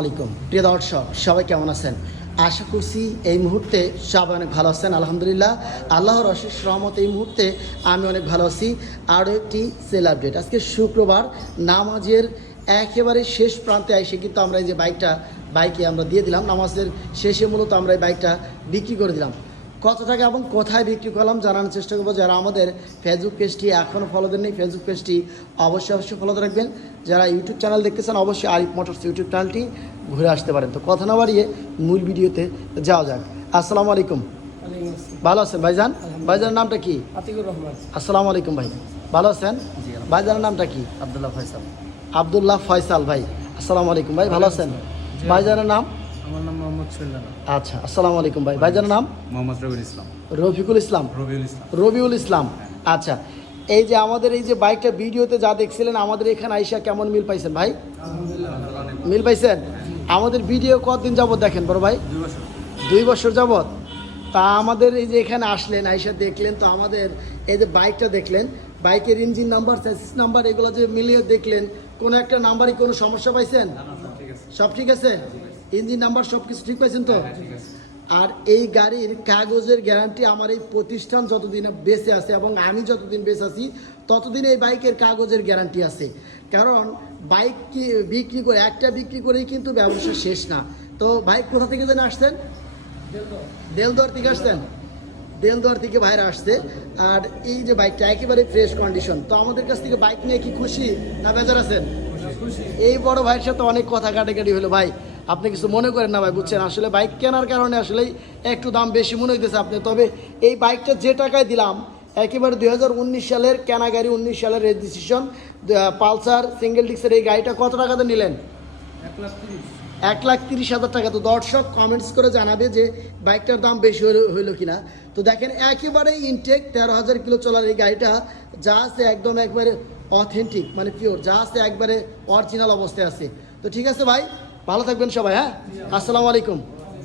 আলাইকুম। প্রিয় দর্শক, সবাই কেমন আছেন? আশা করছি এই মুহূর্তে সবাই অনেক ভালো আছেন, আলহামদুলিল্লাহ। আল্লাহর অশেষ রহমত এই মুহূর্তে আমি অনেক ভালো আছি। আরও একটি সেল আপডেট। আজকে শুক্রবার, নামাজের একেবারে শেষ প্রান্তে এসে কিন্তু আমরা এই যে বাইকটা বাইকে আমরা দিয়ে দিলাম। নামাজের শেষে মূলত আমরা এই বাইকটা বিক্রি করে দিলাম। কত টাকা এবং কোথায় বিক্রি করলাম জানানোর চেষ্টা করব। যারা আমাদের ফেসবুক পেজটি এখনও ফলো দেননি ফেসবুক পেজটি অবশ্যই অবশ্যই ফলো রাখবেন। যারা ইউটিউব চ্যানেল দেখতেছেন অবশ্যই আরিফ মোটরস ইউটিউব চ্যানেলটি ঘুরে আসতে পারেন। তো কথা না বাড়িয়ে মূল ভিডিওতে যাওয়া যাক। আসসালামু আলাইকুম। ভালো আছেন ভাইজান? ভাইজানের নামটা কি? আতিকুর রহমান। আসসালামু আলাইকুম ভাই। ভালো আছেন? ভাইজানের নামটা কি? আবদুল্লাহ ফয়সাল। আবদুল্লাহ ফয়সাল ভাই। আসসালামু আলাইকুম ভাই ভালো আছেন? ভাইজানের নাম? আমার নাম মোহাম্মদ সুল্লানা আচ্ছা আসসালামু আলাইকুম ভাই। ভাইজানের নাম? মোহাম্মদ রবিউল ইসলাম। রফিকুল ইসলাম। রবিউল ইসলাম। রবিউল ইসলাম। আচ্ছা এই যে আমাদের এই যে বাইকটা ভিডিওতে যা দেখছিলেন আমাদের এখানে আইসা কেমন মিল পাইছেন ভাই? মিল পাইছেন? আমাদের ভিডিও কতদিন যাবত দেখেন বড় ভাই? দুই বছর। দুই যাবত তা আমাদের এই যে এখানে আসলেন আইসা দেখলেন তো আমাদের এই যে বাইকটা দেখলেন বাইকের ইঞ্জিন নাম্বার স্যাসিস নাম্বার এগুলো যে মিলিয়ে দেখলেন কোনো একটা নাম্বারই কোনো সমস্যা পাইছেন? সব ঠিক আছে? ইঞ্জিন নাম্বার সব কিছু ঠিক পাইছেন তো? আর এই গাড়ির কাগজের গ্যারান্টি আমার এই প্রতিষ্ঠান যতদিন বেঁচে আছে এবং আমি যতদিন বেঁচে আছি ততদিন এই বাইকের কাগজের গ্যারান্টি আছে। কারণ বাইক কি বিক্রি করে একটা বিক্রি করেই কিন্তু ব্যবসা শেষ না। তো বাইক কোথা থেকে যেন আসছেন? দেলদুয়ার। থেকে আসছেন? দেলদুয়ার থেকে বাইরে আসছে। আর এই যে বাইকটা একেবারে ফ্রেশ কন্ডিশন তো আমাদের কাছ থেকে বাইক নিয়ে কি খুশি না বেজার আছেন? এই বড় ভাইয়ের সাথে অনেক কথা কাটাকাটি হলো ভাই। আপনি কিছু মনে করেন না ভাই, বুঝছেন? আসলে বাইক কেনার কারণে আসলে একটু দাম বেশি মনে হইতেছে আপনি তবে এই বাইকটা যে টাকায় দিলাম, একেবারে দুই হাজার উনিশ সালের কেনা গাড়ি, উনিশ সালের রেজিস্ট্রেশন পালসার সিঙ্গেল ডিক্সের এই গাড়িটা কত টাকাতে নিলেন? এক লাখ তিরিশ হাজার টাকা। তো দর্শক কমেন্টস করে জানাবে যে বাইকটার দাম বেশি হইল কিনা। তো দেখেন, একেবারে ইনটেক তেরো হাজার কিলো চলার এই গাড়িটা যা আছে একদম একবারে অথেন্টিক মানে পিওর যা আছে একবারে অরিজিনাল অবস্থায় আছে। তো ঠিক আছে ভাই ভালো থাকবেন সবাই হ্যাঁ? আসসালামু আলাইকুম।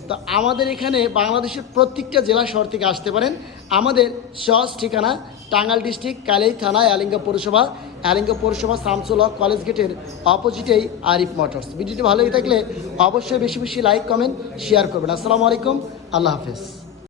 তো আমাদের এখানে বাংলাদেশের প্রত্যেকটা জেলা শহর থেকে আসতে পারেন। আমাদের সহজ ঠিকানা টাঙ্গাল ডিস্ট্রিক্ট, কালেই থানা, অ্যালিঙ্গা পৌরসভা। অ্যালিঙ্গা পৌরসভা শামসুল হক কলেজ গেটের অপোজিটেই আরিফ মোটরস। ভিডিওটি ভালো লেগে থাকলে অবশ্যই বেশি বেশি লাইক, কমেন্ট, শেয়ার করবেন। আসসালামু আলাইকুম, আল্লাহ হাফেজ।